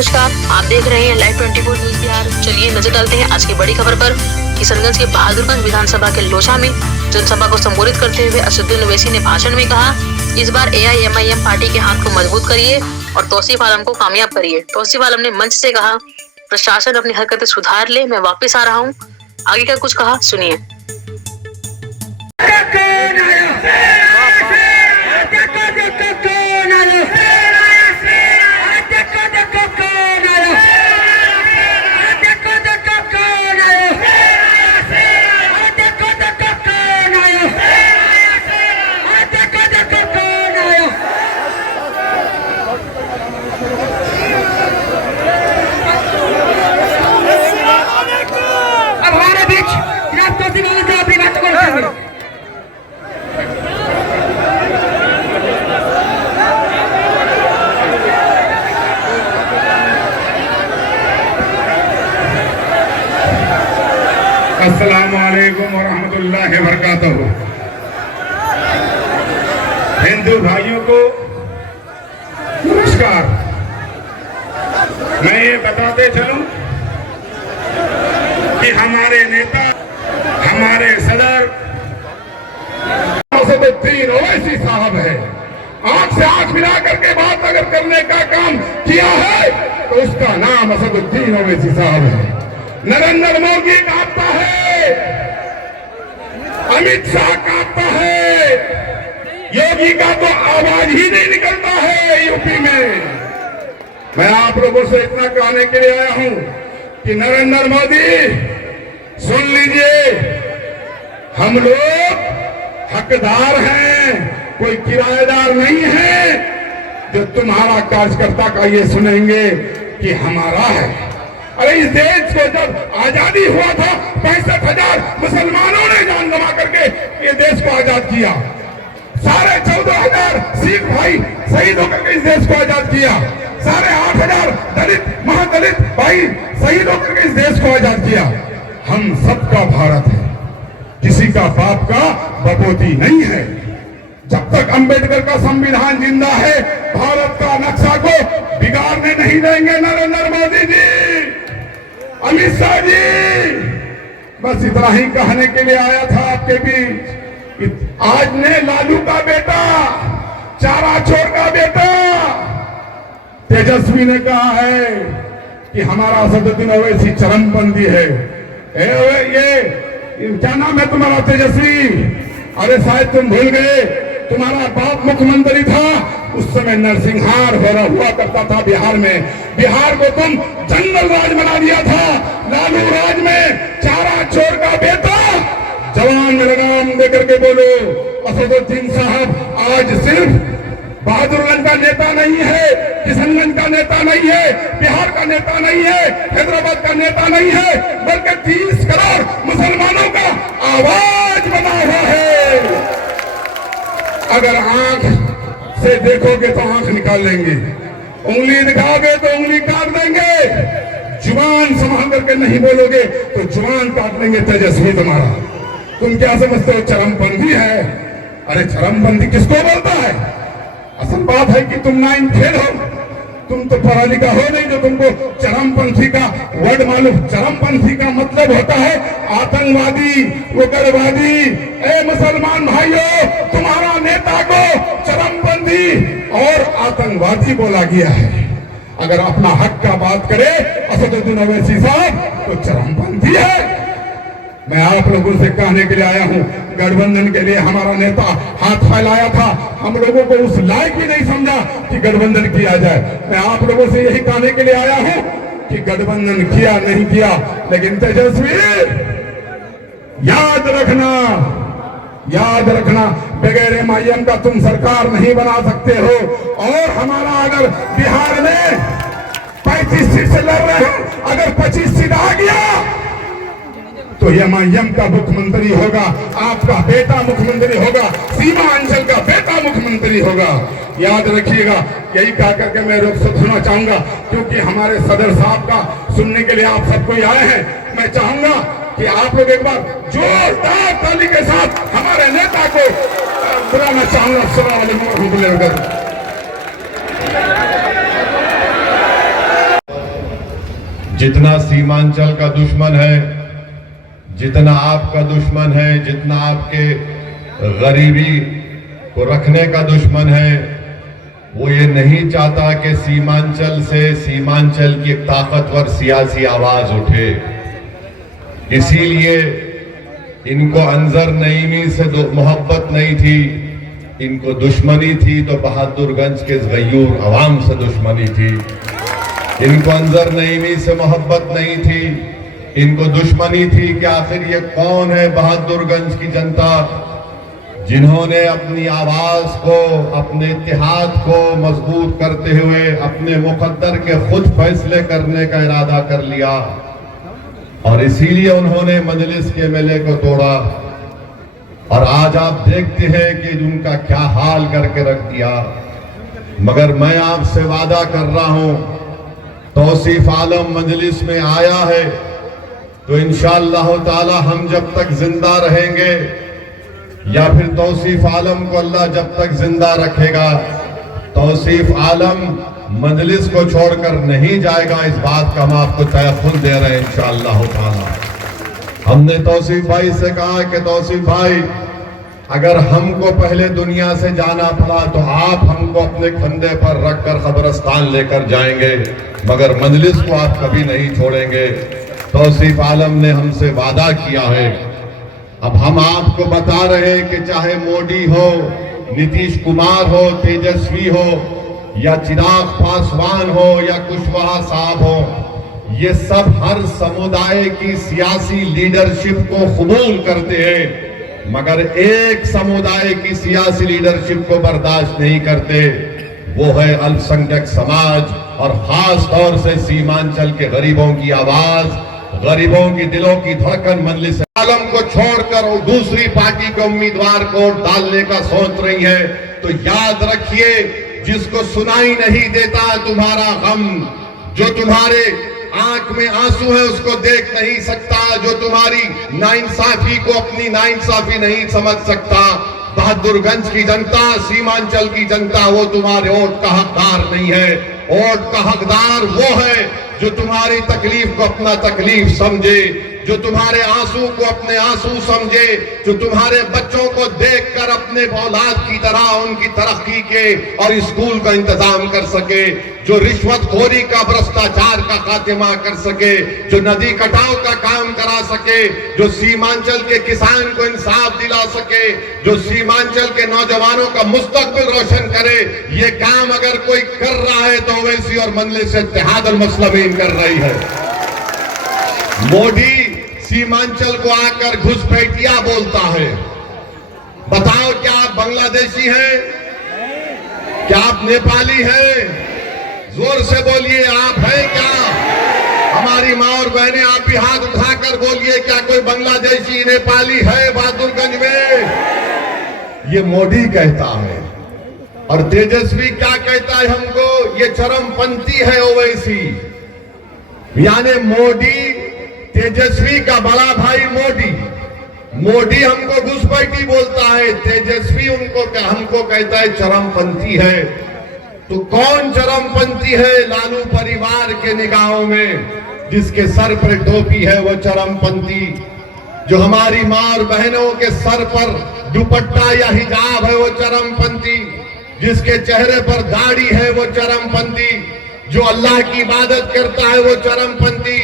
नमस्कार, आप देख रहे हैं लाइव 24 न्यूज बिहार। चलिए नजर डालते हैं आज की बड़ी खबर पर। किशनगंज के बहादुरगंज विधानसभा के लोसा में जनसभा को संबोधित करते हुए असदुद्दीन ओवैसी ने भाषण में कहा, इस बार AIMIM पार्टी के हाथ को मजबूत करिए और तौसीफ आलम को कामयाब करिए। तौसीफ आलम ने मंच से कहा, प्रशासन अपनी हरकतें सुधार ले, मैं वापिस आ रहा हूँ। आगे क्या कुछ कहा, सुनिए। अस्सलामु अलैकुम वरहमतुल्लाहि वबरकातुहू। हिंदू भाइयों को नमस्कार। मैं ये बताते चलूं कि हमारे नेता, हमारे सदर असदुद्दीन ओवैसी साहब है। आंख से आंख मिला करके बात अगर करने का काम किया है तो उसका नाम असदुद्दीन ओवैसी साहब है। नरेंद्र मोदी कांपता है, अमित शाह कांपता है, योगी का तो आवाज ही नहीं निकलता है यूपी में। मैं आप लोगों से इतना कहने के लिए आया हूं कि नरेंद्र मोदी सुन लीजिए, हम लोग हकदार हैं, कोई किराएदार नहीं है जो तुम्हारा कार्यकर्ता का ये सुनेंगे कि हमारा है। अरे इस देश को जब आजादी हुआ था 65,000 मुसलमानों ने जान गंवा करके ये देश को आजाद किया। 14,500 सिख भाई शहीद होकर के इस देश को आजाद किया। 8,500 दलित महादलित भाई शहीद होकर के इस देश को आजाद किया। हम सबका भारत है, किसी का बाप का बपोती नहीं है। जब तक अंबेडकर का संविधान जिंदा है, भारत का नक्शा को बिगाड़ने नहीं देंगे नरेंद्र मोदी जी, अमित शाह जी। बस इतना ही कहने के लिए आया था आपके बीच। आज ने लालू का बेटा, चारा चोर का बेटा तेजस्वी ने कहा है कि हमारा असदुद्दीन ओवैसी चरमपंथी है। ये क्या नाम है तुम्हारा, तेजस्वी? अरे शायद तुम भूल गए, तुम्हारा बाप मुख्यमंत्री था, उस समय नरसिंहार हुआ करता था बिहार में। बिहार को तुम जंगल राज बना दिया था। लालू राज में चारा चोर का बेटा, जवान में लगाम देकर के बोलो, असदुद्दीन साहब आज सिर्फ बहादुरगंज का नेता नहीं है, किशनगंज का नेता नहीं है, बिहार का नेता नहीं है, हैदराबाद का नेता नहीं है, बल्कि 30 करोड़ मुसलमानों का आवाज बना हुआ है। अगर आंख से देखोगे तो आंख निकाल लेंगे, उंगली दिखाओगे तो उंगली काट देंगे, जुबान संभाल करके नहीं बोलोगे तो जुबान काट लेंगे तेजस्वी तुम्हारा। तुम क्या समझते हो चरमपंथी है? अरे चरमपंथी किसको बोलता है? असल बात है कि तुम नाइन फेल हो, तुम तो पढ़ा लिखा हो नहीं जो तुमको चरमपंथी का वर्ड मालूम। चरमपंथी का मतलब होता है आतंकवादी, उग्रवादी। ए मुसलमान भाइयों, तुम्हारा नेता को चरमपंथी और आतंकवादी बोला गया है। अगर अपना हक का बात करे असदुद्दीन ओवैसी साहब तो चरमपंथी है। मैं आप लोगों से कहने के लिए आया हूं, गठबंधन के लिए हमारा नेता हाथ फैलाया था, हम लोगों को उस लायक भी नहीं समझा कि गठबंधन किया जाए। मैं आप लोगों से यही कहने के लिए आया हूं कि गठबंधन किया नहीं किया, लेकिन तेजस्वी याद रखना बगैर MIM का तुम सरकार नहीं बना सकते हो। और हमारा अगर बिहार में 35 सीट से लड़ रहे हैं, अगर 25 सीट आ गया तो MIM का मुख्यमंत्री होगा, आपका बेटा मुख्यमंत्री होगा, सीमा अंचल का बेटा मुख्यमंत्री होगा। याद रखिएगा। यही कह करके मैं रुख सुनना चाहूंगा, क्योंकि हमारे सदर साहब का सुनने के लिए आप सबको आए हैं। मैं चाहूंगा कि आप लोग एक बार जोरदार ताली के साथ हमारे नेता को बुलाना चाहूंगा। अस्सलाम वालेकुम। जितना सीमांचल का दुश्मन है, जितना आपका दुश्मन है, जितना आपके गरीबी को रखने का दुश्मन है, वो ये नहीं चाहता कि सीमांचल से सीमांचल की एक ताकतवर सियासी आवाज उठे। इसीलिए इनको अंजर नईमी से मोहब्बत नहीं थी, इनको दुश्मनी थी तो बहादुरगंज के गयूर अवाम से दुश्मनी थी। इनको अंजर नईमी से मोहब्बत नहीं थी, इनको दुश्मनी थी कि आखिर ये कौन है बहादुरगंज की जनता जिन्होंने अपनी आवाज को, अपने इत्तेहाद को मजबूत करते हुए अपने मुकद्दर के खुद फैसले करने का इरादा कर लिया, और इसीलिए उन्होंने मजलिस के एमएलए को तोड़ा। और आज आप देखते हैं कि उनका क्या हाल करके रख दिया। मगर मैं आपसे वादा कर रहा हूं, तौसीफ आलम मजलिस में आया है तो इंशाअल्लाह ताला हम जब तक जिंदा रहेंगे, या फिर तौसीफ आलम को अल्लाह जब तक जिंदा रखेगा, तौसीफ आलम मजलिस को छोड़कर नहीं जाएगा। इस बात का हम आपको तयक़ुन दे रहे हैं इंशाअल्लाह ताला। हमने तौसीफ भाई से कहा कि तौसीफ भाई, अगर हमको पहले दुनिया से जाना पड़ा तो आप हमको अपने कंधे पर रखकर कब्रिस्तान लेकर जाएंगे, मगर मजलिस को आप कभी नहीं छोड़ेंगे। तौसीफ आलम ने हमसे वादा किया है। अब हम आपको बता रहे हैं कि चाहे मोदी हो, नीतीश कुमार हो, तेजस्वी हो, या चिराग पासवान हो, या कुशवाहा साहब हो, ये सब हर समुदाय की सियासी लीडरशिप को कबूल करते हैं, मगर एक समुदाय की सियासी लीडरशिप को बर्दाश्त नहीं करते, वो है अल्पसंख्यक समाज, और खास तौर से सीमांचल के गरीबों की आवाज, गरीबों की दिलों की धड़कन मजलिस आलम को छोड़कर और दूसरी पार्टी के उम्मीदवार को डालने का सोच रही है। तो याद रखिए, जिसको सुनाई नहीं देता तुम्हारा गम, जो तुम्हारे आंख में आंसू है उसको देख नहीं सकता, जो तुम्हारी नाइंसाफी को अपनी नाइंसाफी नहीं समझ सकता, बहादुरगंज की जनता, सीमांचल की जनता, वो तुम्हारे वोट का हकदार नहीं है। वोट का हकदार वो है जो तुम्हारी तकलीफ को अपना तकलीफ समझे, जो तुम्हारे आंसू को अपने आंसू समझे, जो तुम्हारे बच्चों को देखकर अपने औलाद की तरह उनकी तरक्की के और स्कूल का इंतजाम कर सके, जो रिश्वतखोरी का, भ्रष्टाचार का खात्मा कर सके, जो नदी कटाव का काम करा सके, जो सीमांचल के किसान को इंसाफ दिला सके, जो सीमांचल के नौजवानों का मुस्तकबिल रोशन करे। ये काम अगर कोई कर रहा है तो ओवैसी और मजलिस इत्तेहादुल मुस्लिमीन कर रही है। मोदी सीमांचल को आकर घुसपैठिया बोलता है। बताओ, क्या आप बांग्लादेशी हैं? क्या आप नेपाली हैं? जोर से बोलिए, आप हैं क्या? हमारी माँ और बहनें, आप भी हाथ उठाकर बोलिए, क्या कोई बांग्लादेशी नेपाली है बहादुरगंज में? ये मोदी कहता है। और तेजस्वी क्या कहता है हमको? ये चरमपंथी है ओवैसी। यानी मोदी, तेजस्वी का बड़ा भाई मोदी, मोदी हमको घुसपैठी बोलता है, तेजस्वी हमको कहता है चरमपंथी है। तो कौन चरमपंथी है लालू परिवार के निगाहों में? जिसके सर पर टोपी है वो चरमपंथी, जो हमारी माँ और बहनों के सर पर दुपट्टा या हिजाब है वो चरमपंथी, जिसके चेहरे पर दाढ़ी है वो चरमपंथी, जो अल्लाह की इबादत करता है वो चरमपंथी,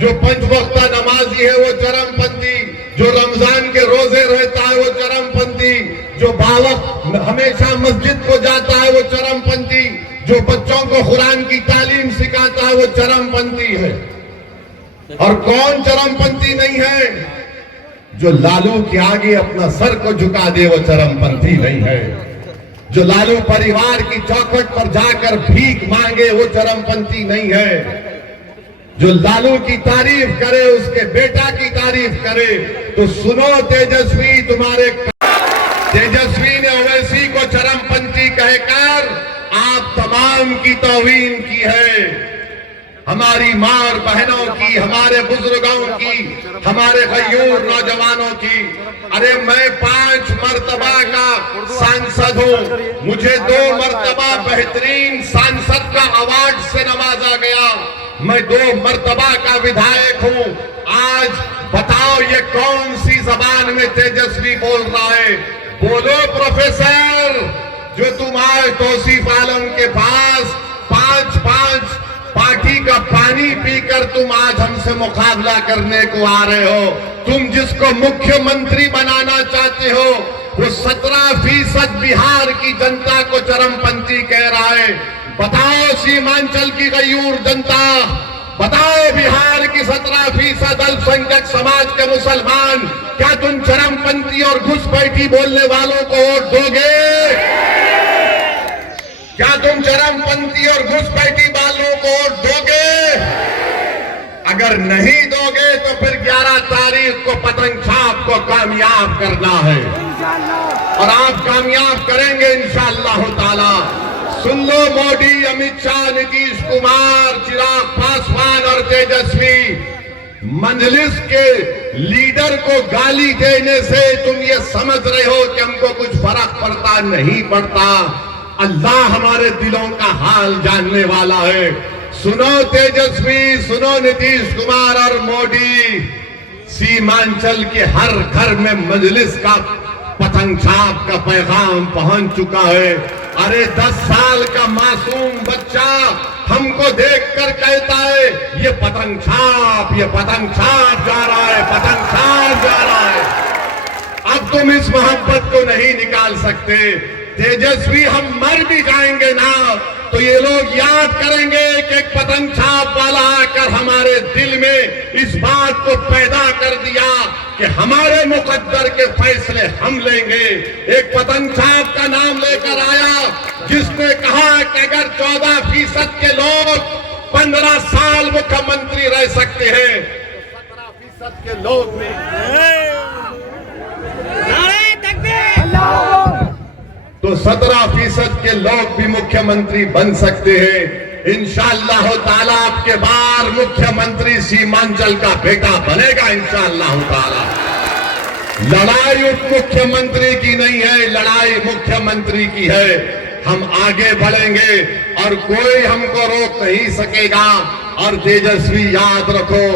जो पंच वक्ता नमाजी है वो चरमपंथी, जो रमजान के रोजे रहता है वो चरमपंथी, जो बावक हमेशा मस्जिद को जाता है वो चरमपंथी, जो बच्चों को कुरान की तालीम सिखाता है वो चरमपंथी है। और कौन चरमपंथी नहीं है? जो लालू के आगे अपना सर को झुका दे वो चरमपंथी नहीं है। जो लालू परिवार की चौखट पर जाकर भीख मांगे वो चरमपंथी नहीं है। जो लालू की तारीफ करे, उसके बेटा की तारीफ करे। तो सुनो तेजस्वी, तेजस्वी ने ओवैसी को चरमपंथी कहकर आप तमाम की तौहीन की है, हमारी मां और बहनों की, हमारे बुजुर्गों की, हमारे गयूर नौजवानों की। अरे मैं 5 मर्तबा का सांसद हूं, मुझे 2 मर्तबा बेहतरीन सांसद का अवार्ड से नवाजा गया। मैं 2 मर्तबा का विधायक हूं। आज बताओ ये कौन सी जबान में तेजस्वी बोल रहा है? बोलो प्रोफेसर, जो तुम आज तौसीफ आलम के पास 5-5 पार्टी का पानी पीकर तुम आज हमसे मुकाबला करने को आ रहे हो। तुम जिसको मुख्यमंत्री बनाना चाहते हो वो 17% बिहार की जनता को चरमपंथी कह रहा है। बताओ सीमांचल की गयूर जनता, बताओ बिहार की 17% अल्पसंख्यक समाज के मुसलमान, क्या तुम चरमपंथी और घुसपैठी बोलने वालों को वोट दोगे? क्या तुम चरमपंथी और घुसपैठी वालों को वोट दोगे? अगर नहीं दोगे तो फिर 11 तारीख को पतंग छाप को कामयाब करना है और आप कामयाब करेंगे इंशाअल्लाह ताला। सुन लो, मोदी, अमित शाह, नीतीश कुमार, चिराग पासवान और तेजस्वी, मजलिस के लीडर को गाली देने से तुम ये समझ रहे हो कि हमको कुछ फर्क पड़ता नहीं पड़ता। अल्लाह हमारे दिलों का हाल जानने वाला है। सुनो तेजस्वी, सुनो नीतीश कुमार और मोदी, सीमांचल के हर घर में मजलिस का पतंग छाप का पैगाम पहुंच चुका है। अरे 10 साल का मासूम बच्चा हमको देखकर कहता है ये पतंग छाप जा रहा है, पतंग छाप जा रहा है। अब तुम इस मोहब्बत को नहीं निकाल सकते। तेजस्वी, हम मर भी जाएंगे ना तो ये लोग याद करेंगे कि एक पतंग छाप वाला आकर हमारे दिल में इस बात को पैदा कर दिया कि हमारे मुकद्दर के फैसले हम लेंगे। एक पतंग छाप का नाम लेकर आया जिसने कहा कि अगर 14% के लोग 15 साल मुख्यमंत्री रह सकते हैं, 17% के लोग तो 17% के लोग भी मुख्यमंत्री बन सकते हैं। इंशाअल्लाह ताला आपके बार मुख्यमंत्री सीमांचल का बेटा बनेगा इंशाअल्लाह ताला। लड़ाई उप मुख्यमंत्री की नहीं है, लड़ाई मुख्यमंत्री की है। हम आगे बढ़ेंगे और कोई हमको रोक नहीं सकेगा। और तेजस्वी, याद रखो,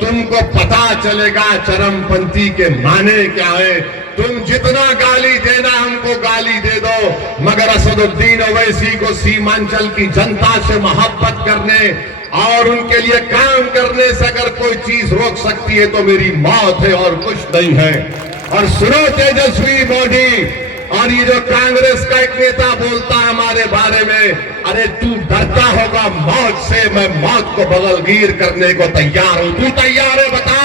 तुमको पता चलेगा चरमपंथी के माने क्या है। तुम जितना गाली देना हमको गाली दे दो, मगर असदुद्दीन ओवैसी को सीमांचल की जनता से मोहब्बत करने और उनके लिए काम करने से अगर कोई चीज रोक सकती है तो मेरी मौत है और कुछ नहीं है। और सुनो तेजस्वी, मोदी और ये जो कांग्रेस का एक नेता बोलता है हमारे बारे में, अरे तू डरता होगा मौत से, मैं मौत को बगलगीर करने को तैयार हूं। तू तैयार है? बता।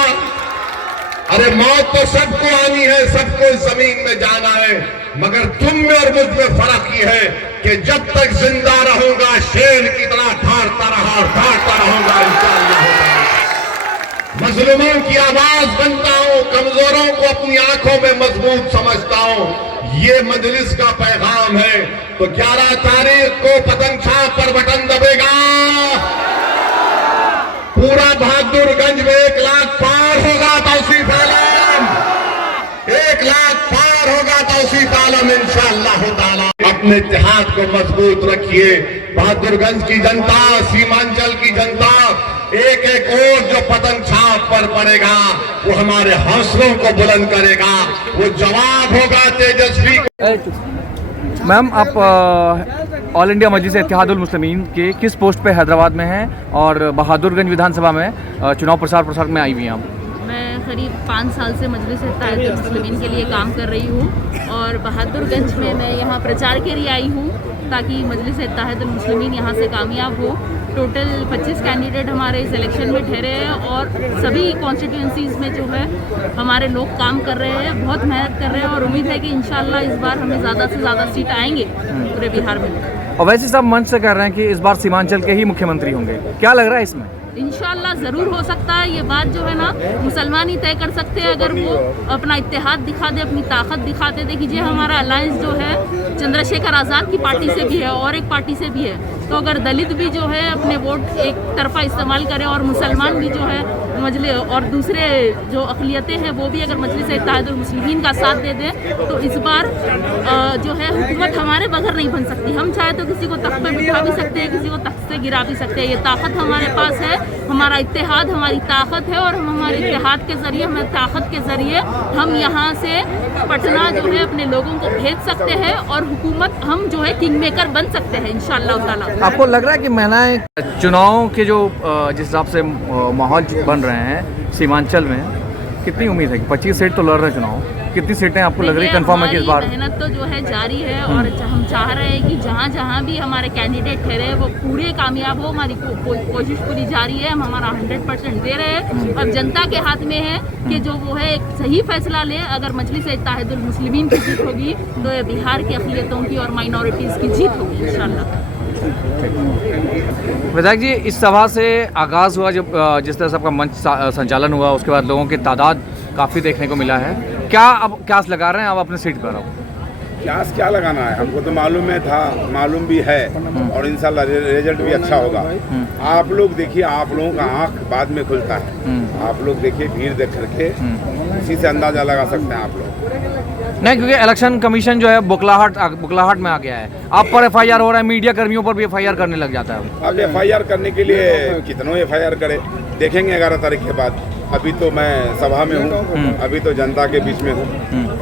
अरे मौत तो सबको आनी है, सबको जमीन में जाना है, मगर तुम में और मुझ में फर्क ये है कि जब तक जिंदा रहूंगा शेर की तरह ढांढता रहूंगा इंशाअल्लाह। मजलूमों की आवाज बनता हूं, कमजोरों को अपनी आंखों में मजबूत समझता हूं। ये मजलिस का पैगाम है। तो 11 तारीख को पतंग छाप पर बटन दबेगा। पूरा बहादुरगंज में 1 लाख पार होगा तौसीफ आलम, 1 लाख पार होगा तौसीफ आलम इंशाअल्लाह ताला। अपने इत्तेहाद को मजबूत रखिए। बहादुरगंज की जनता, सीमांचल की जनता, एक एक वोट जो पतंग छाप पर पड़ेगा वो हमारे हौसलों को बुलंद करेगा, वो जवाब होगा तेजस्वी को। मैम, आप ऑल इंडिया मजलिस इत्तेहादुल मुस्लिमीन के किस पोस्ट पे हैदराबाद में हैं और बहादुरगंज विधानसभा में चुनाव प्रसार में आई हुई हैं आप? मैं करीब 5 साल से मजलिस इत्तेहादुल मुस्लिमीन के लिए काम कर रही हूँ और बहादुरगंज में मैं यहाँ प्रचार के लिए आई हूँ ताकि मजलिस इत्तेहादुल मुस्लिमीन यहाँ से कामयाब हो। टोटल 25 कैंडिडेट हमारे इस इलेक्शन में ठहरे हैं और सभी कॉन्स्टिट्यूंसीज़ में जो है हमारे लोग काम कर रहे हैं, बहुत मेहनत कर रहे हैं और उम्मीद है कि इंशाल्लाह इस बार हमें ज़्यादा से ज़्यादा सीट आएंगे पूरे बिहार में। और वैसे सब मंच से कह रहे हैं कि इस बार सीमांचल के ही मुख्यमंत्री होंगे, क्या लग रहा है इसमें? इंशाल्लाह ज़रूर हो सकता है। ये बात जो है ना मुसलमान ही तय कर सकते हैं, अगर वो अपना इत्तेहाद दिखा दे, अपनी ताकत दिखाते। देखिए हमारा अलायंस जो है चंद्रशेखर आज़ाद की पार्टी से भी है और एक पार्टी से भी है, तो अगर दलित भी जो है अपने वोट एक तरफा इस्तेमाल करें और मुसलमान भी जो है मजलिस और दूसरे जो अक़लियतें हैं वो भी अगर मजलिस इत्तेहादुल मुस्लिमीन का साथ दे दें तो इस बार जो है हुकूमत हमारे बगैर नहीं बन सकती। हम चाहे तो किसी को तख्त पे बिठा भी सकते हैं, किसी को तख्त से गिरा भी सकते हैं। ये ताकत हमारे पास है, हमारा इत्तेहाद हमारी ताकत है और हम हमारे इत्तेहाद के ज़रिए, हमारे ताकत के ज़रिए हम यहाँ से पटना जो है अपने लोगों को भेज सकते हैं और हुकूमत हम जो है किंग मेकर बन सकते हैं इंशाअल्लाह ताला। आपको लग रहा है कि महिलाएं चुनाव के जो जिस हिसाब से माहौल बन रहे हैं सीमांचल में, कितनी उम्मीद है कि 25 सीट तो लड़ रहे हैं चुनाव, कितनी सीटें आपको लग रही है कंफर्म है कि इस बार? मेहनत तो जो है जारी है और हम चाह रहे हैं कि जहाँ जहाँ भी हमारे कैंडिडेट ठहरे वो पूरे कामयाब हो। हमारी कोशिश पूरी जारी है, हम हमारा 100% दे रहे हैं। अब जनता के हाथ में है कि जो वो है एक सही फैसला ले। अगर मजलिस इत्तेहादुल मुस्लिमीन की जीत होगी तो ये बिहार की अक़लियतों की और माइनॉरिटीज़ की जीत होगी इंशाअल्लाह। विधायक जी, इस सभा से आगाज़ हुआ, जब जिस तरह से आपका मंच संचालन हुआ उसके बाद लोगों की तादाद काफ़ी देखने को मिला है, क्या अब क्यास लगा रहे हैं आप अपने सीट पर? क्यास क्या लगाना है, हमको तो मालूम है था, मालूम भी है और इंशाल्लाह रिजल्ट भी अच्छा होगा। आप लोग देखिए, आप लोगों का आँख बाद में खुलता है। आप लोग देखिए, भीड़ देख करके इसी से अंदाजा लगा सकते हैं आप लोग। नहीं, क्योंकि इलेक्शन कमीशन जो है बुकलाहट में आ गया है। आप पर FIR हो रहा है, मीडिया कर्मियों पर भी FIR करने लग जाता है। अब FIR करने के लिए कितनों FIR करे, देखेंगे 11 तारीख के बाद। अभी तो मैं सभा में हूँ, अभी तो जनता के बीच में हूँ।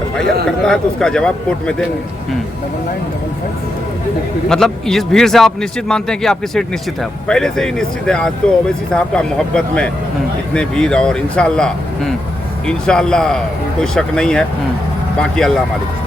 FIR करता है तो उसका जवाब कोर्ट में देंगे। मतलब इस भीड़ से आप निश्चित मानते हैं कि आपकी सीट निश्चित है? पहले से ही निश्चित है। आज तो ओवैसी साहब का मोहब्बत में इतने भीड़ और इंशाल्लाह कोई शक नहीं है। बाकी अल्लाह मालिक।